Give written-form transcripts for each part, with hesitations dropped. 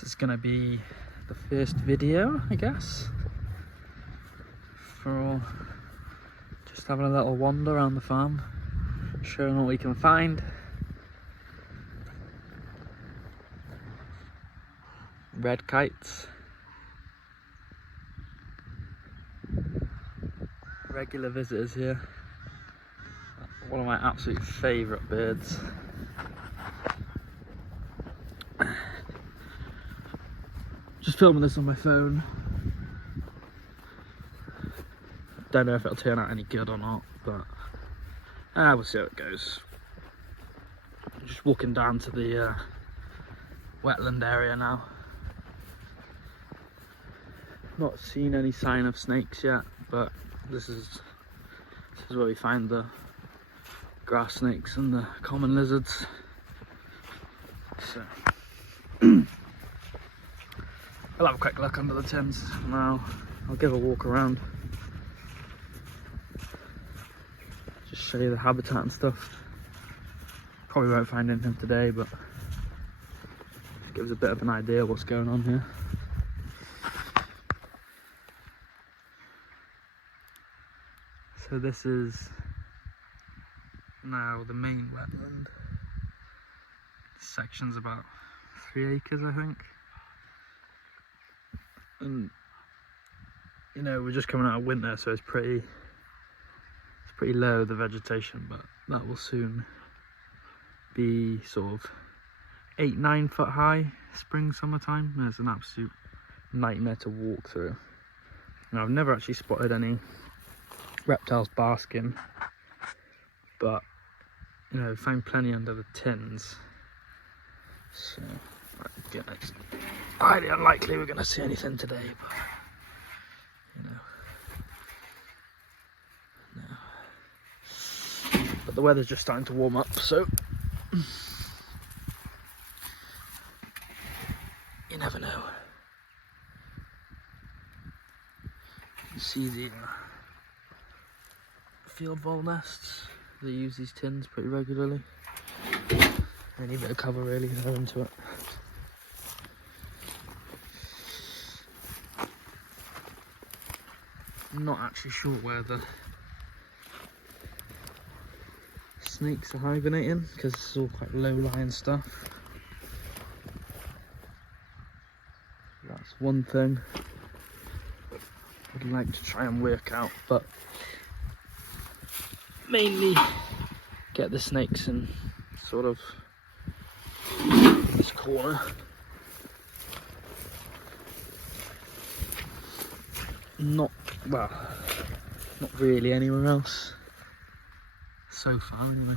This is gonna be the first video, I guess, for just having a little wander around the farm, showing what we can find. Red kites, regular visitors here. One of my absolute favourite birds. Just filming this on my phone. Don't know if it'll turn out any good or not, but we'll see how it goes. Just walking down to the wetland area now. Not seen any sign of snakes yet, but this is where we find the grass snakes and the common lizards. So I'll have a quick look under the tins now. I'll give a walk around, just show you the habitat and stuff. Probably won't find anything today, but it gives a bit of an idea of what's going on here. So this is now the main wetland. This section's about 3 acres, I think. And you know, we're just coming out of winter, so it's pretty low, the vegetation, but that will soon be sort of 8-9 foot high spring summertime, and it's an absolute nightmare to walk through. Now, I've never actually spotted any reptiles basking, but you know, found plenty under the tins, so again, it's highly unlikely we're going to see anything today, but you know, no. But the weather's just starting to warm up, so you never know. You see the field vole nests. They use these tins pretty regularly. Any bit of cover really, they're into it. I'm not actually sure where the snakes are hibernating, because it's all quite low-lying stuff. That's one thing I'd like to try and work out, but mainly get the snakes in sort of this corner. Not really anywhere else so far anyway.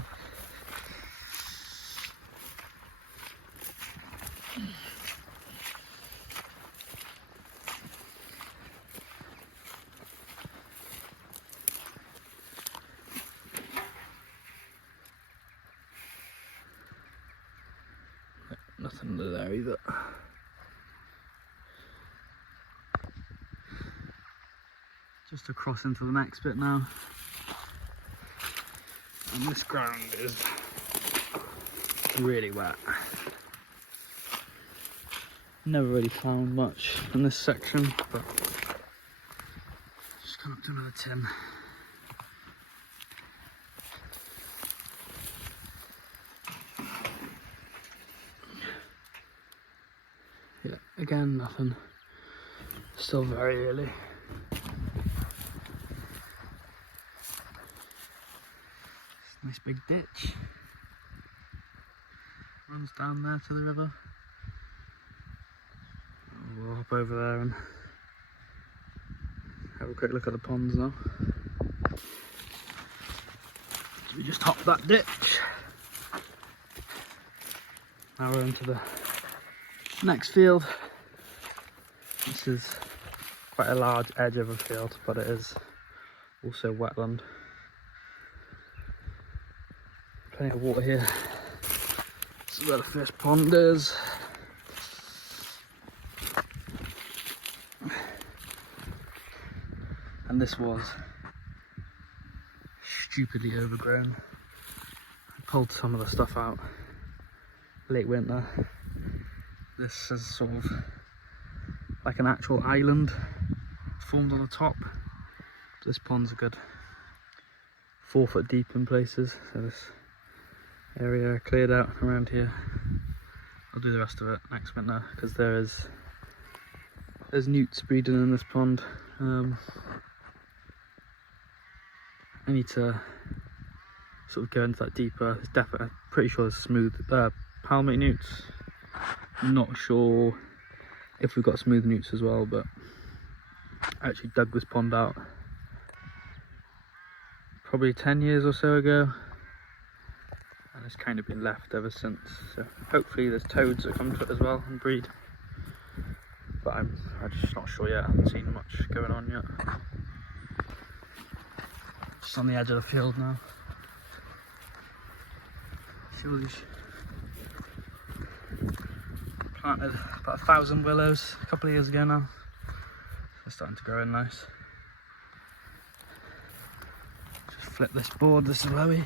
Nothing under there either. Just across into the next bit now. And this ground is really wet. Never really found much in this section, but just come up to another tin. Yeah, again, nothing. Still very early. Nice big ditch. Runs down there to the river. We'll hop over there and have a quick look at the ponds now. So we just hopped that ditch. Now we're into the next field. This is quite a large edge of a field, but it is also wetland. Plenty of water here. This is where the first pond is. And this was stupidly overgrown. I pulled some of the stuff out late winter. This is sort of like an actual island formed on the top. This pond's a good 4 foot deep in places, so this area cleared out around here. I'll do the rest of it next winter because there's newts breeding in this pond. I need to sort of go into that deeper. It's definitely, I'm pretty sure it's smooth palmate newts. I'm not sure if we've got smooth newts as well, but I actually dug this pond out probably 10 years or so ago, and it's kind of been left ever since. So hopefully there's toads that come to it as well and breed, but I'm just not sure yet. I haven't seen much going on yet. Just on the edge of the field now. See all these, planted about 1,000 willows a couple of years ago now. They're starting to grow in nice. Just flip this board. This is Chloe,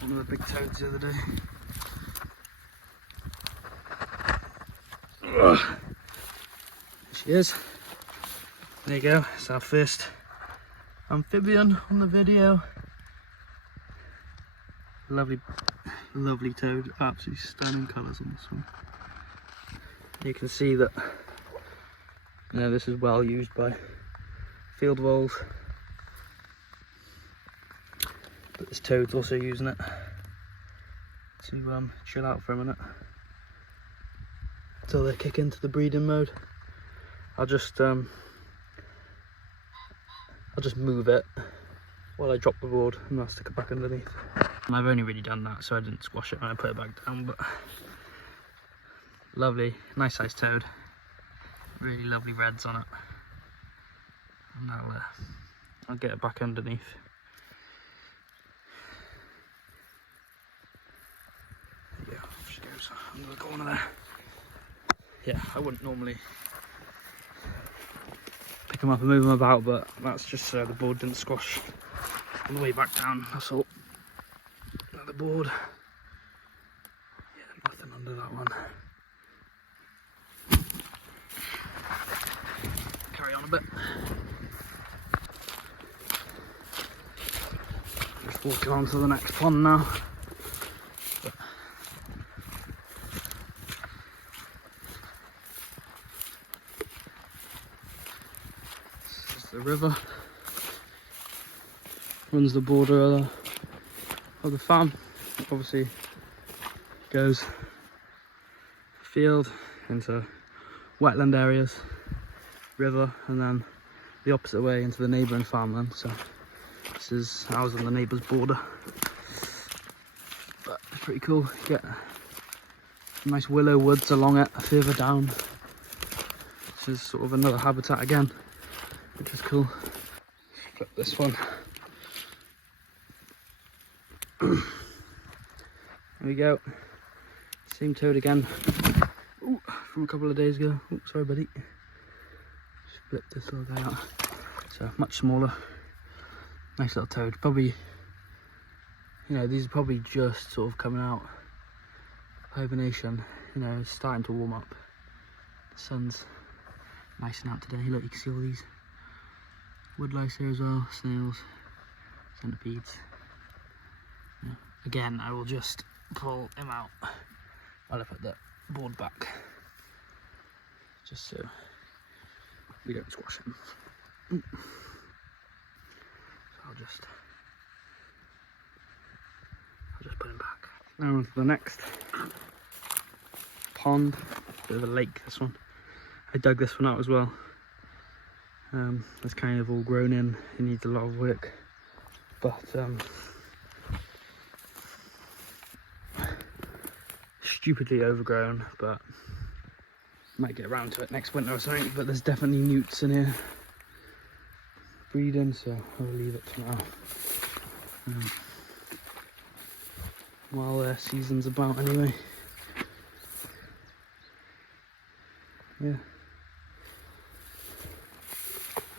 one of the big toads the other day. There she is. There you go. It's our first amphibian on the video. Lovely, lovely toad. Absolutely stunning colours on this one. You can see that, you know, this is well used by field voles, but this toad's also using it to chill out for a minute until they kick into the breeding mode. I'll just move it while I drop the board and I'll stick it back underneath. And I've only really done that, so I didn't squash it when I put it back down, but lovely, nice sized toad. Really lovely reds on it. And I'll get it back underneath. There you go, off she goes under the corner there. Yeah, I wouldn't normally pick them up and move them about, but that's just so the board didn't squash on the way back down, that's all. The board, yeah, nothing under that one. Carry on a bit. Just walking on to the next pond now. But this is the river. Runs the border of the farm. It obviously goes field into wetland areas, river, and then the opposite way into the neighbouring farmland. So this is, I was on the neighbour's border, but it's pretty cool. You get some nice willow woods along it further down. This is sort of another habitat again, which is cool. Flip this one. There we go, same toad again. Ooh, from a couple of days ago. Oh, sorry buddy. Just flip this little guy out. So much smaller, nice little toad. Probably, you know, these are probably just sort of coming out of hibernation. You know, it's starting to warm up. The sun's nice and out today. Look, you can see all these woodlice here as well, snails, centipedes. Yeah. Again, I will just pull him out while I put the board back, just so we don't squash him. So I'll just put him back. Now on to the next pond. Bit of a lake, this one. I dug this one out as well. It's kind of all grown in. It needs a lot of work, but stupidly overgrown, but might get around to it next winter or something. But there's definitely newts in here breeding, so I'll leave it for now while their season's about anyway. Yeah,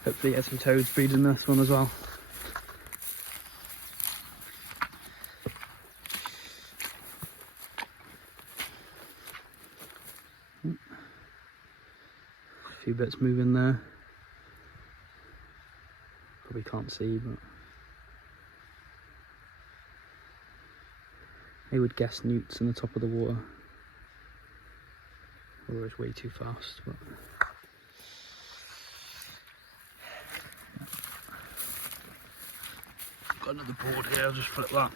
hopefully get some toads breeding this one as well. A few bits moving there. Probably can't see, but I would guess newts in the top of the water. Or it's way too fast, but got another board here, I'll just flip that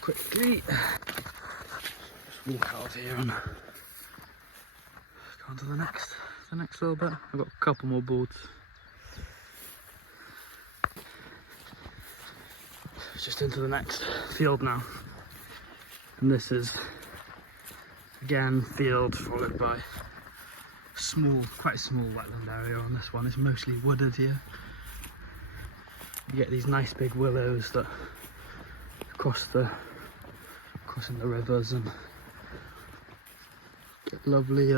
quickly. Just walk out of here and go on to the next little bit. I've got a couple more boards. Just into the next field now. And this is again field followed by quite a small wetland area on this one. It's mostly wooded here. You get these nice big willows that crossing the rivers and get lovely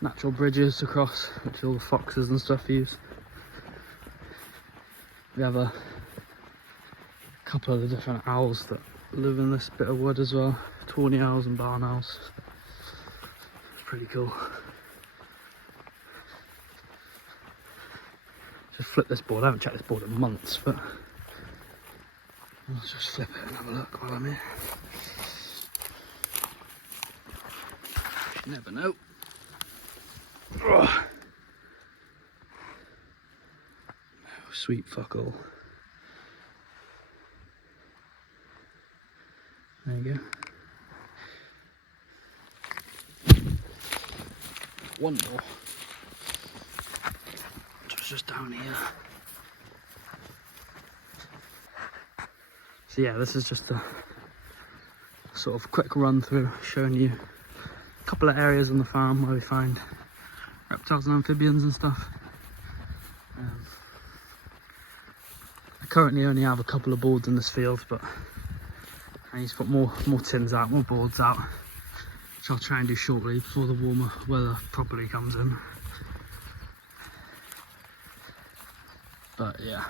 natural bridges across, which all the foxes and stuff use. We have a couple of the different owls that live in this bit of wood as well, tawny owls and barn owls. Pretty cool. Just flip this board. I haven't checked this board in months, but let's just flip it and have a look while I'm here. You never know. Oh, sweet fuck all. There you go. One more. Just down here. So yeah, this is just a sort of quick run through showing you a couple of areas on the farm where we find reptiles and amphibians and stuff. I currently only have a couple of boards in this field, but I need to put more tins out, more boards out, which I'll try and do shortly before the warmer weather properly comes in. But yeah,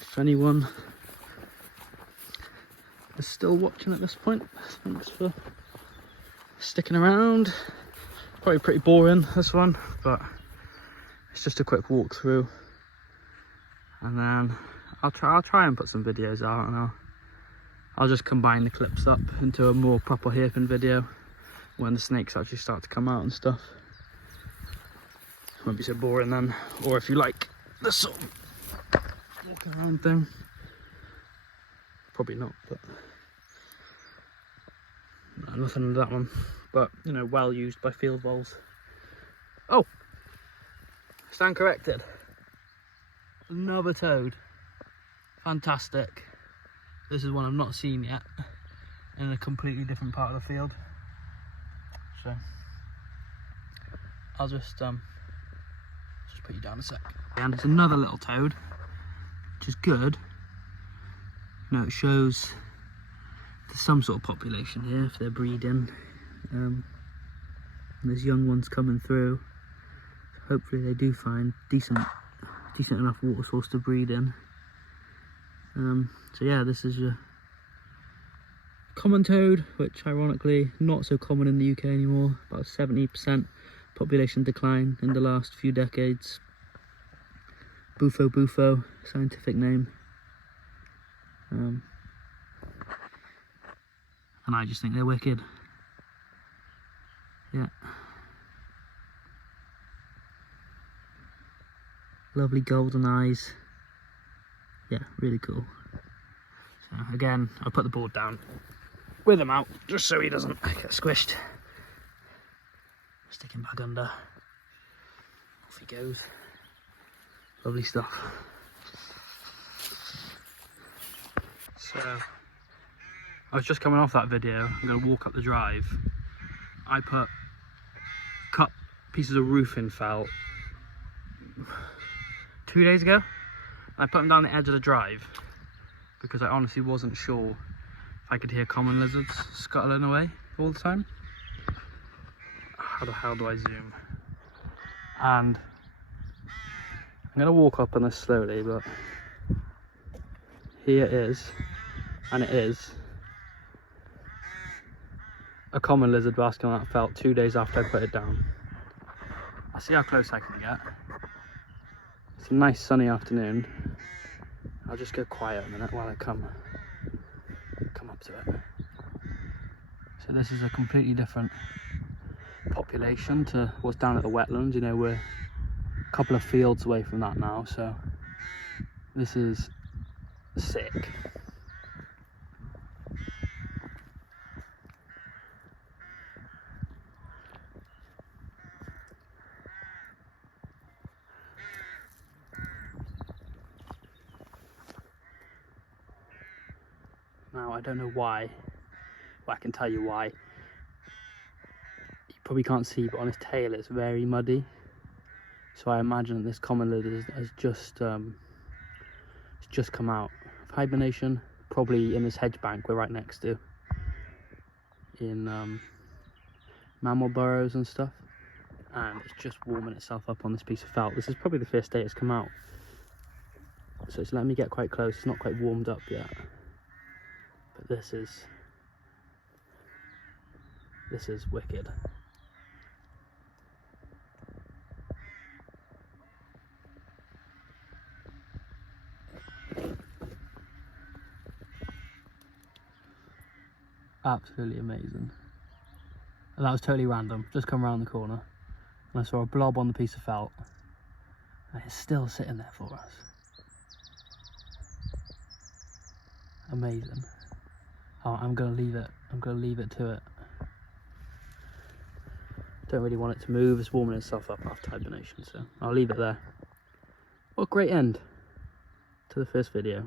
if anyone is still watching at this point, thanks for sticking around. Probably pretty boring, this one, but it's just a quick walkthrough, and then I'll try and put some videos out, and I'll just combine the clips up into a more proper hairpin video when the snakes actually start to come out and stuff. Won't be so boring then. Or if you like this sort of walking around thing, probably not, but no, nothing in that one. But you know, well used by field voles. Oh, stand corrected. Another toad. Fantastic. This is one I've not seen yet in a completely different part of the field. So I'll just put you down a sec. And it's another little toad, which is good. You know, it shows there's some sort of population here if they're breeding. And there's young ones coming through. So hopefully they do find decent enough water source to breed in. So yeah, this is your common toad, which ironically not so common in the UK anymore. About 70% population decline in the last few decades. Bufo, scientific name. And I just think they're wicked. Yeah. Lovely golden eyes. Yeah, really cool. So again, I'll put the board down with him out, just so he doesn't get squished. Stick him back under. Off he goes. Lovely stuff. So, I was just coming off that video. I'm going to walk up the drive. I cut pieces of roofing felt 2 days ago. I put them down the edge of the drive because I honestly wasn't sure if I could hear common lizards scuttling away all the time. How the hell do I zoom? And I'm going to walk up on this slowly, but here it is, and it is a common lizard basking on that felt 2 days after I put it down. I'll see how close I can get. It's a nice sunny afternoon. I'll just go quiet a minute while I come up to it. So this is a completely different population to what's down at the wetlands. You know, we're a couple of fields away from that now, so this is sick. Now, I don't know why, but I can tell you why. You probably can't see, but on his tail it's very muddy. So I imagine this common lizard has just come out of hibernation, probably in this hedge bank we're right next to, in mammal burrows and stuff, and it's just warming itself up on this piece of felt. This is probably the first day it's come out, so it's letting me get quite close. It's not quite warmed up yet, but this is wicked. Absolutely amazing. And that was totally random, just come around the corner and I saw a blob on the piece of felt and it's still sitting there for us. Amazing. Oh, I'm gonna leave it to it. Don't really want it to move, it's warming itself up after hibernation, so I'll leave it there. What a great end to the first video.